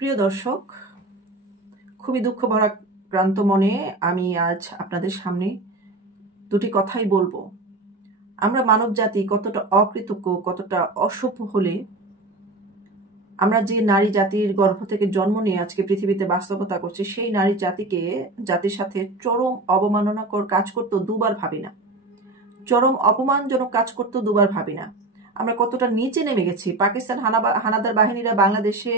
প্রিয় দর্শক, খুবই দুঃখ ভরা ক্লান্ত মনে আমি আজ আপনাদের সামনে দুটি কথাই বলবো। আমরা মানব জাতি কতটা অকৃতজ্ঞ, কতটা অসভ্য হলে আমরা যে নারী জাতির গর্ভ থেকে জন্ম নিয়ে আজকে পৃথিবীতে বাস্তবতা করছি, সেই নারী জাতির সাথে চরম অবমাননাকর কাজ করতেও দুবার ভাবি না, চরম অপমানজনক কাজ করতেও দুবার ভাবি না। আমরা কতটা নিচে নেমে গেছি। পাকিস্তান হানাদার বাহিনীরা বাংলাদেশে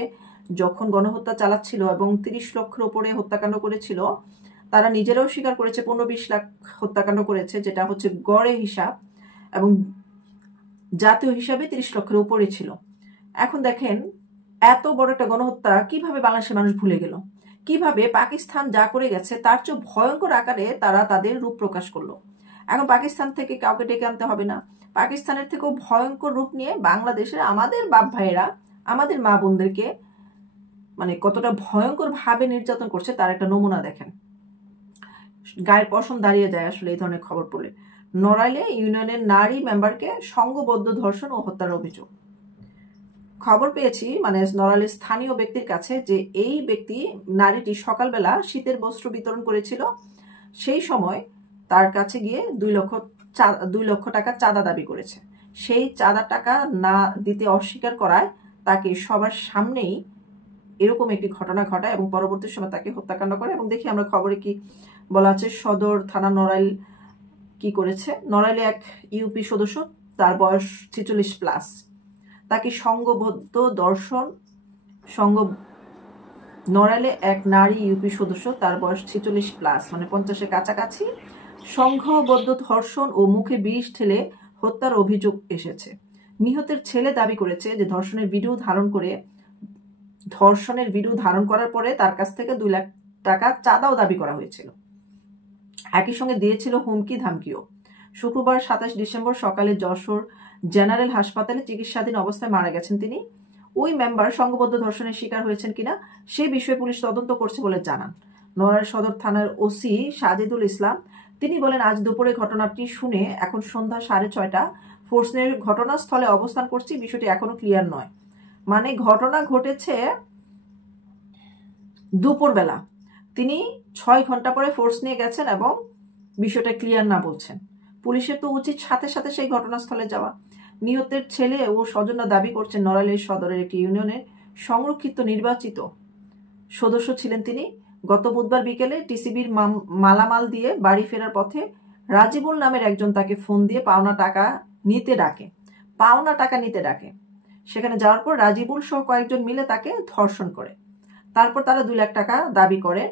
যখন গণহত্যা চালাচ্ছিল এবং 30 লক্ষের উপরে হত্যাকাণ্ড করেছিল, তারা নিজেরাও স্বীকার করেছে 15-20 লাখ হত্যাকাণ্ড করেছে, যেটা হচ্ছে গড়ে হিসাব, এবং জাতীয় হিসাবে 30 লক্ষের উপরে ছিল। এখন দেখেন এত বড় একটা গণহত্যা কিভাবে বাংলাদেশের মানুষ ভুলে গেল, কিভাবে পাকিস্তান যা করে গেছে তার চেয়ে ভয়ঙ্কর আকারে তারা তাদের রূপ প্রকাশ করলো। এখন পাকিস্তান থেকে কাউকে ডেকে আনতে হবে না, পাকিস্তানের থেকেও ভয়ঙ্কর রূপ নিয়ে বাংলাদেশের আমাদের বাপ ভাইয়েরা, আমাদের মা বোনদেরকে মানে কতটা ভয়ঙ্কর ভাবে নির্যাতন করছে তার একটা নমুনা দেখেন। গায়ের পশম দাঁড়িয়ে যায় আসলে এই ধরনের খবর পড়লে। নড়াইলে ইউনিয়নের নারী মেম্বারকে সংঘবদ্ধ ধর্ষণ ও হত্যার অভিযোগ। খবর পেয়েছি মানে নড়াইলের স্থানীয় ব্যক্তির কাছে যে এই নারীটি সকালবেলা শীতের বস্ত্র বিতরণ করেছিল, সেই সময় তার কাছে গিয়ে 2 লক্ষ টাকা চাঁদা দাবি করেছে। সেই চাঁদা টাকা না দিতে অস্বীকার করায় তাকে সবার সামনেই এরকম একটি ঘটনা ঘটায় এবং পরবর্তী সময় তাকে হত্যাকাণ্ড করে। এবং দেখি আমরা খবরে কি বলা আছে। সদর থানা নড়াইল কি করেছে, নড়াইলে এক ইউপি সদস্য, তার বয়স 46+, তাকে সংঘবদ্ধ ধর্ষণ নড়াইলে এক নারী ইউপি সদস্য, তার বয়স 46+, মানে 50-এর কাছাকাছি, সংঘবদ্ধ ধর্ষণ ও মুখে বিষ ঢেলে হত্যার অভিযোগ এসেছে। নিহতের ছেলে দাবি করেছে যে ধর্ষণের ভিডিও ধারণ করার পরে তার কাছ থেকে 2 লাখ টাকা চাঁদাও দাবি করা হয়েছিল। একই সঙ্গে দিয়েছিল হুমকি ধামকিও। শুক্রবার 27 ডিসেম্বর সকালে যশোর জেনারেল হাসপাতালে চিকিৎসাধীন অবস্থায় মারা গেছেন তিনি। ওই মেম্বার সংঘবদ্ধ ধর্ষণের শিকার হয়েছেন কিনা সে বিষয়ে পুলিশ তদন্ত করছে বলে জানান নড়াইল সদর থানার ওসি সাজিদুল ইসলাম। তিনি বলেন, আজ দুপুরে ঘটনাটি শুনে এখন সন্ধ্যা 6:30 ফোর্স নিয়ে ঘটনাস্থলে অবস্থান করছি। বিষয়টি এখনো ক্লিয়ার নয়। মানে ঘটনা ঘটেছে দুপুরবেলা, তিনি 6 ঘন্টা পরে ফোর্স নিয়ে গেছেন এবং বিষয়টা ক্লিয়ার না বলছেন। পুলিশের তো উচিত সাথে সাথে সেই ঘটনাস্থলে যাওয়া। নিহতের ছেলে ও স্বজনরা দাবি করছেন নড়াইল সদরের একটি ইউনিয়নের সংরক্ষিত নির্বাচিত সদস্য ছিলেন তিনি। গত বুধবার বিকেলে টিসিবির মালামাল দিয়ে বাড়ি ফেরার পথে রাজিবুল নামের একজন তাকে ফোন দিয়ে পাওনা টাকা নিতে ডাকে। সেখানে যাওয়ার পর রাজিবুল সহ কয়েকজন মিলে তাকে ধর্ষণ করে। তারপর তারা 2 লাখ টাকা দাবি করে।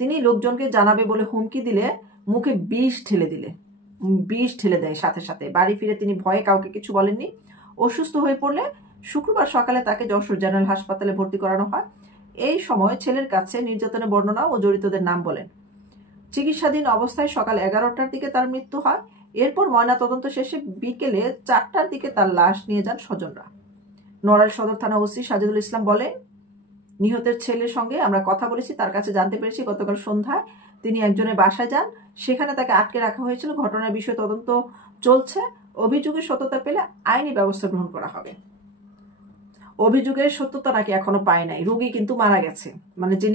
তিনি লোকজনকে জানাবে বলে হুমকি দিলে মুখে বিষ ঢেলে দেয়। সাথে সাথে বাড়ি ফিরে তিনি ভয়ে কাউকে কিছু বলেননি। অসুস্থ হয়ে পড়লে শুক্রবার সকালে তাকে যশোর জেনারেল হাসপাতালে ভর্তি করানো হয়। এই সময় ছেলের কাছে নির্যাতনের বর্ণনা ও জড়িতদের নাম বলেন। চিকিৎসাধীন অবস্থায় সকাল 11টার দিকে তার মৃত্যু হয়। এরপর ময়নাতদন্ত শেষে বিকেলে 4টার দিকে তার লাশ নিয়ে যান স্বজনরা। নড়াইল সদর থানা ওসি সাজিদুল ইসলাম বলেন, নিহতের ছেলের সঙ্গে আমরা কথা বলেছি। তার কাছে জানতে পেরেছি গতকাল সন্ধ্যায় তিনি একজনের বাসায় যান, সেখানে তাকে আটকে রাখা হয়েছিল। ঘটনার বিষয়ে তদন্ত চলছে। অভিযোগের সত্যতা পেলে আইনি ব্যবস্থা গ্রহণ করা হবে। অভিযোগের সত্যতা নাকি এখনো পায় নাই, রোগী কিন্তু মারা গেছে। মানে যিনি